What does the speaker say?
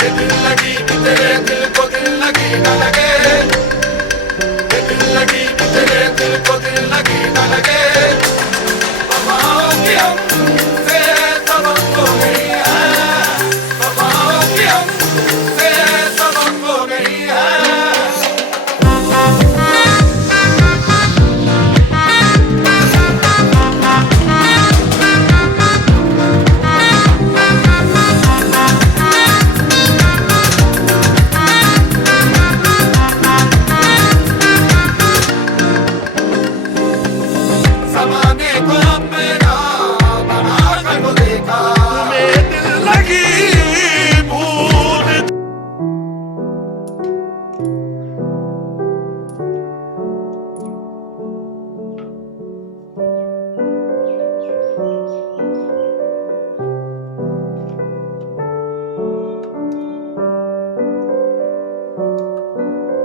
ये दिल लगी कि तेरे दिल को दिल लगी न लगे, ये दिल लगी कि तेरे दिल को दिल लगी न लगे, वफाओं की हम